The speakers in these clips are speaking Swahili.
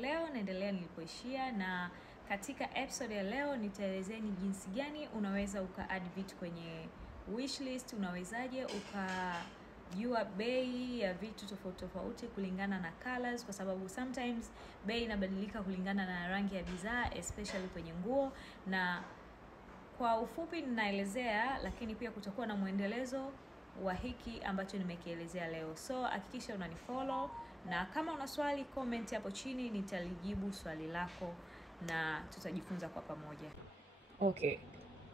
leo naendelea nilipoishia, na katika episode ya leo nitaelezea ni jinsi gani unaweza uka-add vitu kwenye wishlist, unawezaje ukajua bei ya vitu tofauti tofauti kulingana na colors, kwa sababu sometimes bei inabadilika kulingana na rangi ya bidhaa, especially kwenye nguo. Na kwa ufupi ninaelezea, lakini pia kutakuwa na muendelezo wa hiki ambacho nimekielezea leo. So hakikisha unanifollow, na kama una swali comment hapo chini, nitalijibu swali lako na tutajifunza kwa pamoja. Okay.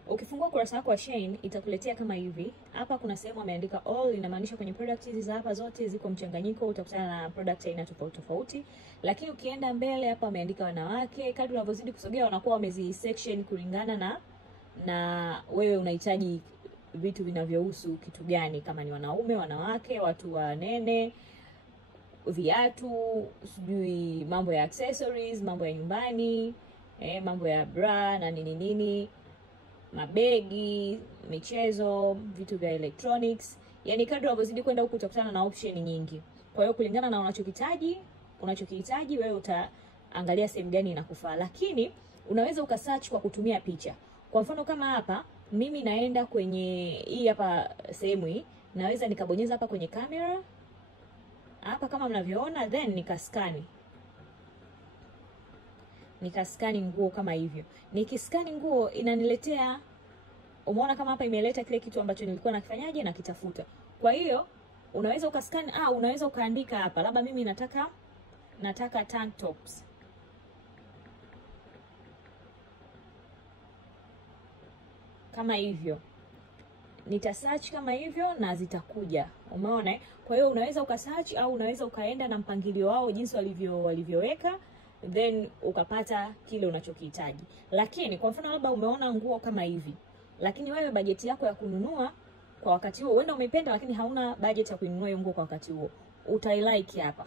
Ukifungua kurasa yako wa Shein itakuletea kama hivi. Hapa kuna sehemu ameandika all, inamaanisha kwenye product hizi hapa zote ziko mchanganyiko, utakutana na product aina tofauti tofauti. Lakini ukienda mbele hapa ameandika wanawake. Kadri unavyozidi kusogea wanakuwa wamezi section kulingana na wewe unahitaji vitu vinavyohusu kitu gani, kama ni wanaume, wanawake, watu wanene, viatu, sijui mambo ya accessories, mambo ya nyumbani, mambo ya bra na nini, mabegi, michezo, vitu vya electronics. Yani kadri unazidi kwenda huku utakutana na option nyingi. Kwa hiyo kulingana na unachokihitaji wewe utaangalia sehemu gani inakufaa. Lakini unaweza ukasearch kwa kutumia picha. Kwa mfano kama hapa mimi naenda kwenye hii hapa sehemu hii, naweza nikabonyeza hapa kwenye kamera hapa kama mnavyoona, then nikaskani nguo kama hivyo. Nikiskani nguo inaniletea, umeona kama hapa imeleta kile kitu ambacho nilikuwa nakifanyaje na kitafuta. Kwa hiyo unaweza ukaskani unaweza ukaandika hapa, labda mimi nataka tank tops. Kama hivyo. Nita search kama hivyo na zitakuja. Umeona? Kwa hiyo unaweza ukasearch au unaweza ukaenda na mpangilio wao jinsi walivyoweka, then ukapata kile unachokihitaji. Lakini kwa mfano labda umeona nguo kama hivi, lakini wewe bajeti yako ya kununua kwa wakati huo uenda umeipenda, lakini hauna budget ya kununua hiyo nguo kwa wakati huo, utailike hapa.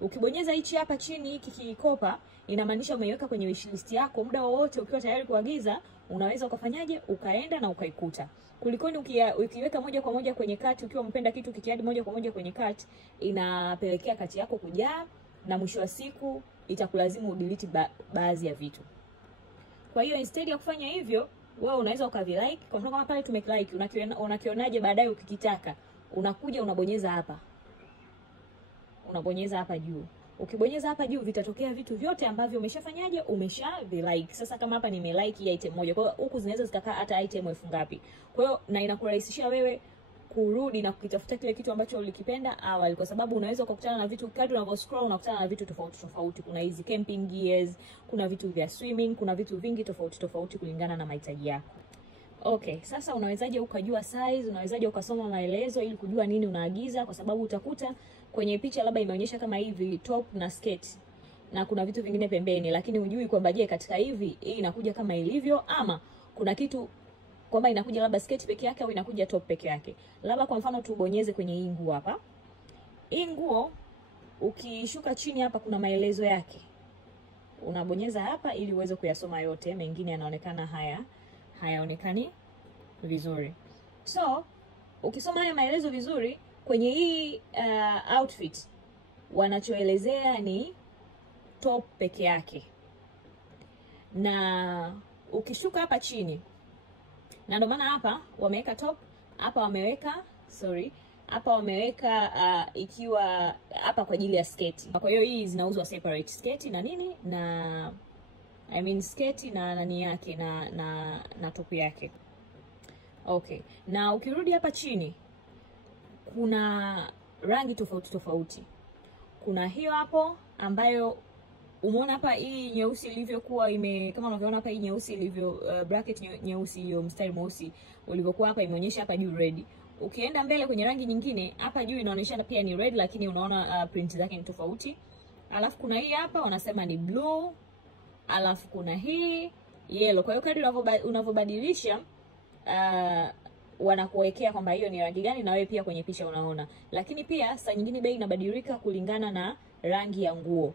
Ukibonyeza hichi hapa chini hiki kikopa, inamaanisha umeiweka kwenye wishlist yako. Muda wowote ukiwa tayari kuagiza unaweza ukafanyaje, ukaenda na ukaikuta. Kulikoni ukiweka moja kwa moja kwenye cart, ukiwa mpenda kitu kikiadi moja kwa moja kwenye cart, inapelekea cart yako kujaa na mwisho wa siku itakulazimu udelete baadhi ya vitu. Kwa hiyo instead ya kufanya hivyo, wewe unaweza ukavilike. Kwa mfano kama pale tumekilike, unakionaje baadaye ukikitaka, unakuja unabonyeza hapa. Unabonyeza hapa juu. Ukibonyeza hapa juu vitatokea vitu vyote ambavyo umeshafanyaje, umeshavilike. Sasa kama hapa nimelike hii item moja, kwa hiyo huku zinaweza zikakaa hata item 1000 ngapi. Kwa hiyo na inakurahisishia wewe kurudi na kukitafuta kile kitu ambacho ulikipenda awali, kwa sababu unaweza kukutana na vitu kadri unavyo scroll unakutana na vitu tofauti tofauti. Kuna hizi camping gears, kuna vitu vya swimming, kuna vitu vingi tofauti tofauti kulingana na mahitaji yako. Okay, sasa unawezaje ukajua size, unawezaje ukasoma maelezo ili kujua nini unaagiza, kwa sababu utakuta kwenye picha labda imeonyesha kama hivi top na skirt na kuna vitu vingine pembeni, lakini hujui kwamba je katika hivi hii inakuja kama ilivyo, ama kuna kitu kwamba inakuja labda skirt peke yake au inakuja top peke yake. Labda kwa mfano tubonyeze kwenye hii nguo hapa. Hii nguo ukishuka chini hapa kuna maelezo yake. Unabonyeza hapa ili uweze kuyasoma yote, mengine yanaonekana hayaonekani vizuri. So ukisoma haya maelezo vizuri kwenye hii outfit, wanachoelezea ni top peke yake. Na ukishuka hapa chini, na ndio maana hapa wameweka top, hapa wameweka ikiwa hapa kwa ajili ya sketi. Kwa hiyo hii zinauzwa separate, sketi na nini na sketi na nani yake na top yake. Okay. Na ukirudi hapa chini kuna rangi tofauti tofauti. Kuna hiyo hapo ambayo umeona hapa hii nyeusi ilivyokuwa kama unavyoona hapa hii nyeusi ilivyo bracket nyeusi, hiyo mstari mweusi ulivyokuwa hapa imeonyesha hapa juu red. Ukienda mbele kwenye rangi nyingine hapa juu inaonyesha pia ni red, lakini unaona print zake ni tofauti. Alafu kuna hii hapa wanasema ni blue. Alafu kuna hii yellow. Kwa hiyo kadri unavyobadilisha wanakuwekea kwamba hiyo ni rangi gani, na wewe pia kwenye picha unaona. Lakini pia saa nyingine bei inabadilika kulingana na rangi ya nguo.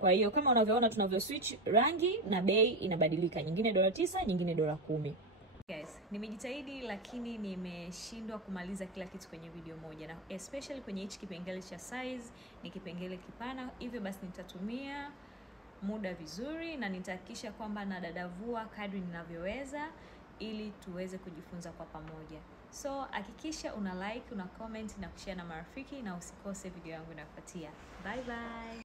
Kwa hiyo kama unavyoona tunavyo switch rangi na bei inabadilika. Nyingine $9, nyingine $10. Guys, nimejitahidi lakini nimeshindwa kumaliza kila kitu kwenye video moja, na especially kwenye hichi kipengele cha size, ni kipengele kipana, hivyo basi nitatumia muda vizuri na nitahakikisha kwamba nadadavua kadri ninavyoweza ili tuweze kujifunza kwa pamoja. So hakikisha una like, una comment na kushare na marafiki, na usikose video yangu inayofuatia. Bye bye.